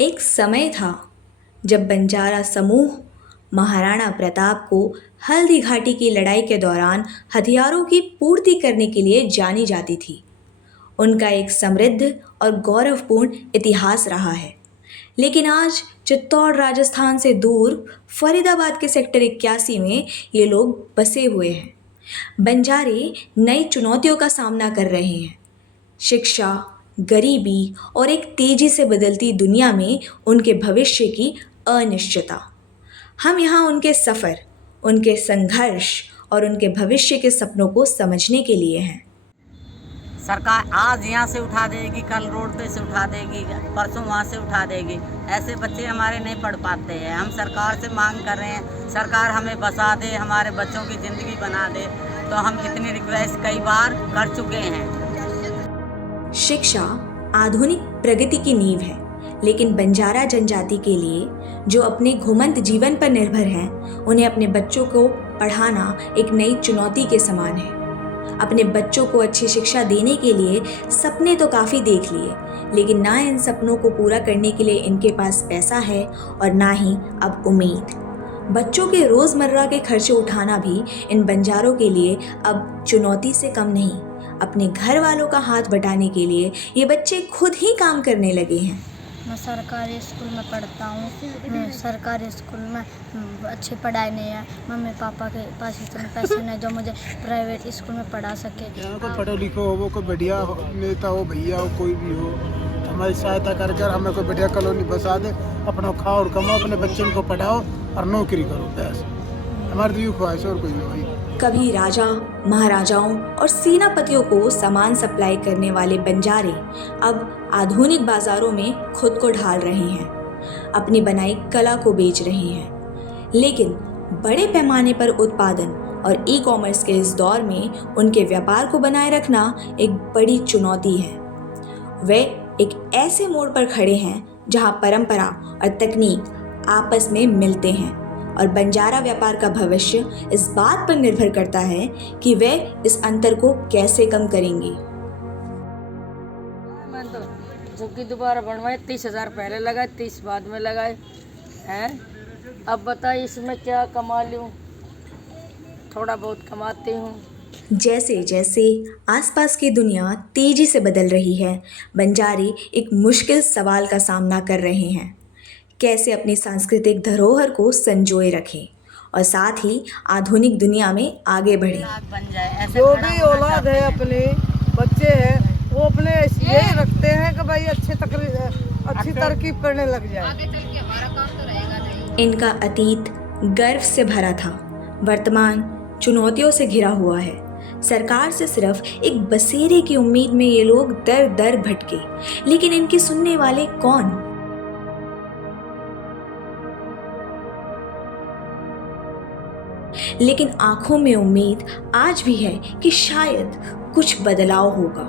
एक समय था जब बंजारा समूह महाराणा प्रताप को हल्दी घाटी की लड़ाई के दौरान हथियारों की पूर्ति करने के लिए जानी जाती थी। उनका एक समृद्ध और गौरवपूर्ण इतिहास रहा है। लेकिन आज चित्तौड़ राजस्थान से दूर फरीदाबाद के सेक्टर 81 में ये लोग बसे हुए हैं। बंजारे नई चुनौतियों का सामना कर रहे हैं। शिक्षा, गरीबी और एक तेजी से बदलती दुनिया में उनके भविष्य की अनिश्चितता। हम यहाँ उनके सफ़र, उनके संघर्ष और उनके भविष्य के सपनों को समझने के लिए हैं। सरकार आज यहाँ से उठा देगी, कल रोड पे से उठा देगी, परसों वहाँ से उठा देगी। ऐसे बच्चे हमारे नहीं पढ़ पाते हैं। हम सरकार से मांग कर रहे हैं, सरकार हमें बसा दे, हमारे बच्चों की ज़िंदगी बना दे। तो हम इतनी रिक्वेस्ट कई बार कर चुके हैं। शिक्षा आधुनिक प्रगति की नींव है, लेकिन बंजारा जनजाति के लिए जो अपने घुमंत जीवन पर निर्भर हैं, उन्हें अपने बच्चों को पढ़ाना एक नई चुनौती के समान है। अपने बच्चों को अच्छी शिक्षा देने के लिए सपने तो काफ़ी देख लिए, लेकिन ना इन सपनों को पूरा करने के लिए इनके पास पैसा है और ना ही अब उम्मीद। बच्चों के रोज़मर्रा के खर्चे उठाना भी इन बंजारों के लिए अब चुनौती से कम नहीं। अपने घर वालों का हाथ बटाने के लिए ये बच्चे खुद ही काम करने लगे हैं। मैं सरकारी स्कूल में पढ़ता हूँ। सरकारी स्कूल में अच्छी पढ़ाई नहीं है। मम्मी पापा के पास इतने पैसे नहीं जो मुझे प्राइवेट स्कूल में पढ़ा सके। कोई पढ़ो लिखो हो, वो कोई बढ़िया नेता हो, भैया हो, कोई भी हो, हमारी सहायता कर हमें कोई बढ़िया कॉलोनी बसा दे। अपना खाओ और कमाओ, अपने बच्चों को पढ़ाओ और नौकरी करो। बस हमारी तो ये ख्वाहिश और कोई नहीं। कभी राजा, महाराजाओं और सेनापतियों को सामान सप्लाई करने वाले बंजारे अब आधुनिक बाजारों में खुद को ढाल रहे हैं, अपनी बनाई कला को बेच रहे हैं। लेकिन बड़े पैमाने पर उत्पादन और ई-कॉमर्स के इस दौर में उनके व्यापार को बनाए रखना एक बड़ी चुनौती है। वे एक ऐसे मोड़ पर खड़े हैं जहां परंपरा और तकनीक आपस में मिलते हैं, और बंजारा व्यापार का भविष्य इस बात पर निर्भर करता है कि वे इस अंतर को कैसे कम करेंगे। मैंने तो झुग्गी दोबारा बनवाए, 30,000 पहले लगाए, 30 बाद में लगाए हैं। अब बताइए इसमें क्या कमा लूँ? थोड़ा बहुत कमाती हूँ। जैसे जैसे आसपास की दुनिया तेजी से बदल रही है, बंजारे एक मुश्किल सवाल का सामना कर रहे हैं। कैसे अपनी सांस्कृतिक धरोहर को संजोए रखें और साथ ही आधुनिक दुनिया में आगे बढ़ें। जो भी औलाद है, अपने बच्चे हैं, वो अपने यही रखते हैं कि भाई अच्छी तरकीब करने लग जाए। आगे चल के हमारा काम तो रहेगा नहीं। इनका अतीत गर्व से भरा था, वर्तमान चुनौतियों से घिरा हुआ है। सरकार से सिर्फ एक बसेरे की उम्मीद में ये लोग दर दर भटके, लेकिन इनकी सुनने वाले कौन? लेकिन आंखों में उम्मीद आज भी है कि शायद कुछ बदलाव होगा।